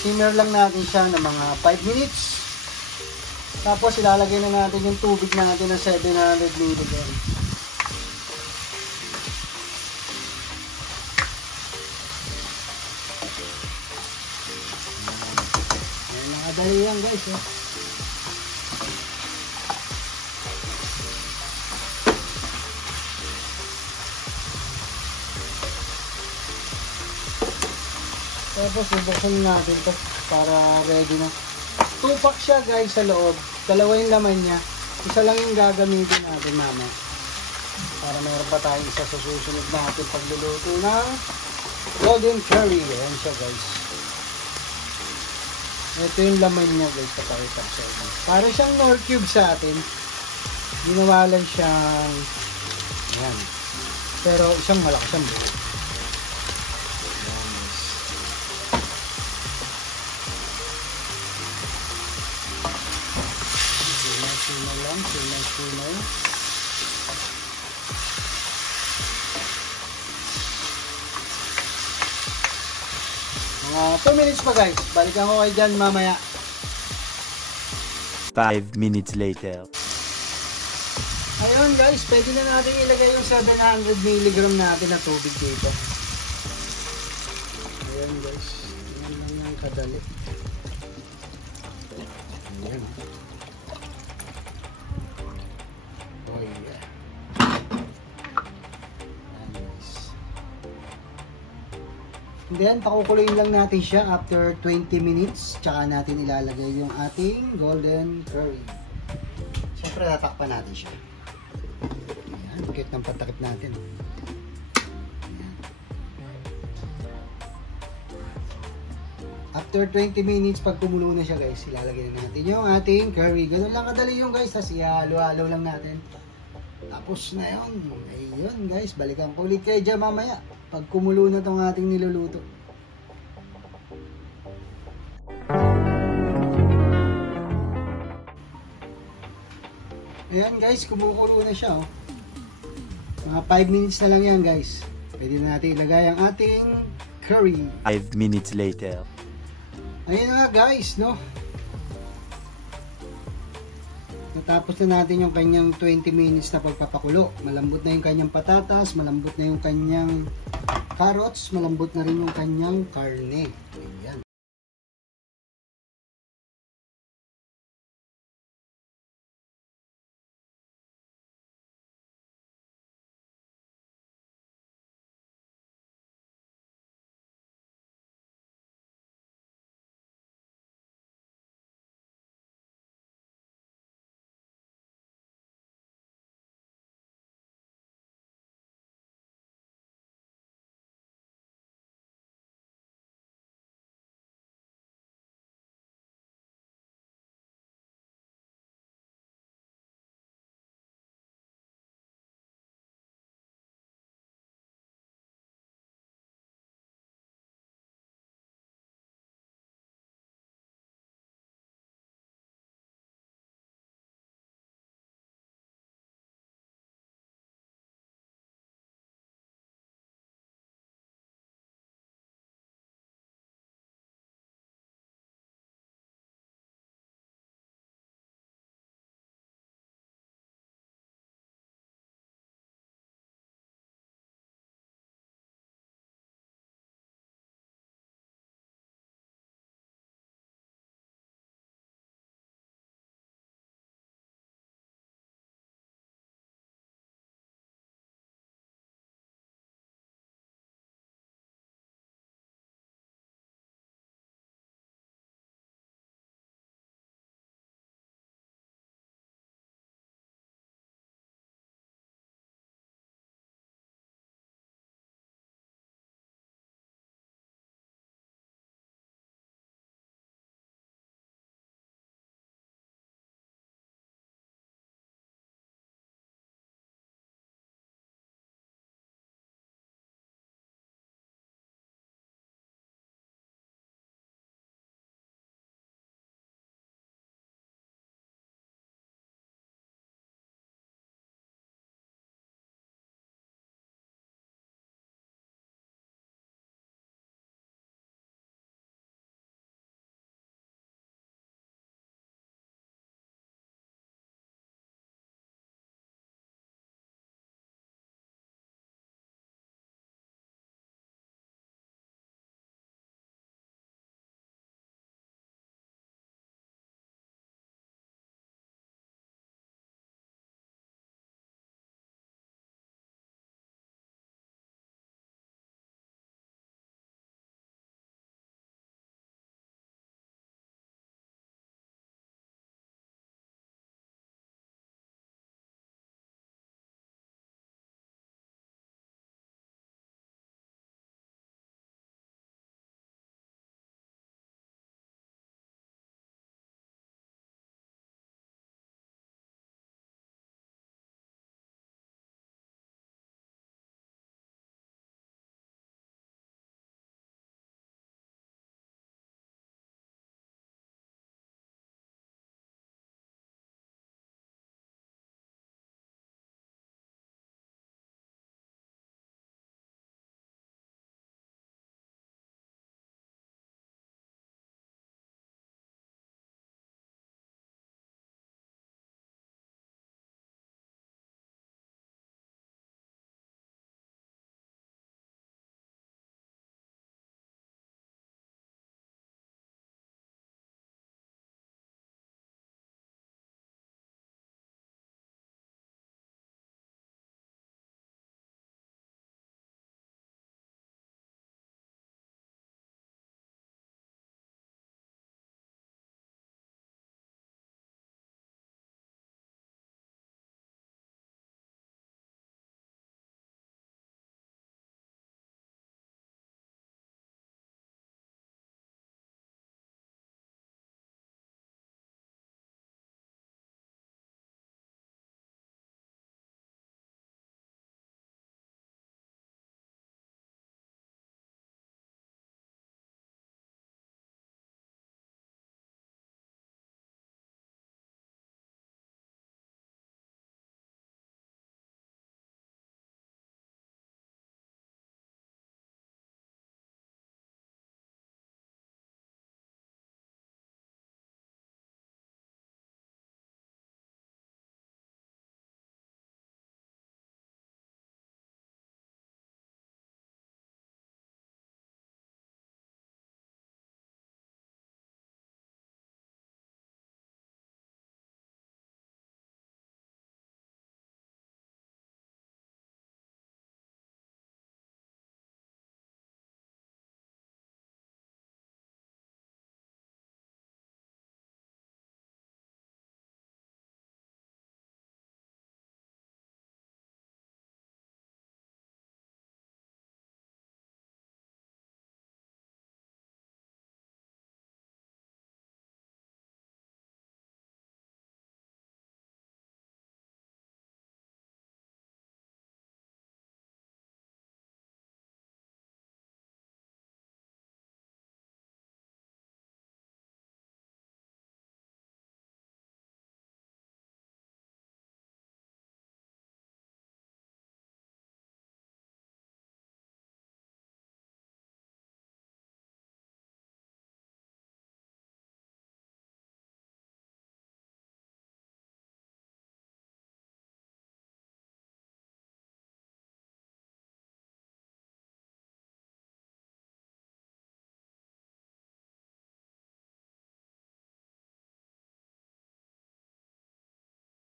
Simmer lang natin siya ng mga 5 minutes. Tapos ilalagay na natin yung tubig natin na 700 ml. Nakadali yan guys. Tapos ibuksan natin to para ready na. 2-pack siya guys sa loob. Dalawa yung laman niya. Isa lang yung gagamitin natin mama. Para mayroon pa tayong isa sa susunod natin pagluluto ng golden curry. Ayan siya guys. Ito yung laman niya guys. Papakita ko sa inyo. Para siyang Knorr cube sa atin. Ginawa lang siyang ayan. Pero isang malakas ang buo. Simmer. Mga 2 minutes pa guys. Balikan ko kayo dyan mamaya. 5 minutes later. Ayun guys, pwede na natin ilagay yung 700 mg natin na tubig dito. Ayun guys. Yan lang yung kadali. Ayan. Then, pakukuluin lang natin siya after 20 minutes. Tsaka natin ilalagay yung ating golden curry. Siyempre, tatakpan natin siya. Ayan, kahit ng patakip natin. Ayan. After 20 minutes, pag kumulo na siya guys, ilalagay na natin yung ating curry. Ganun lang kadali yung guys. Tapos ihalo-halo lang natin. Tapos na yun. Ayun guys, balikan ko ulit kayo dyan mamaya. Pag kumulo na itong ating niluluto. Ayan guys, kumukulo na siya. Oh. Mga 5 minutes na lang yan guys. Pwede na natin ilagay ang ating curry. 5 minutes later. Ayun na guys, no? Natapos na natin yung kanyang 20 minutes na pagpapakulo. Malambot na yung kanyang patatas, malambot na yung kanyang carrots, malambot na rin yung kanyang karne.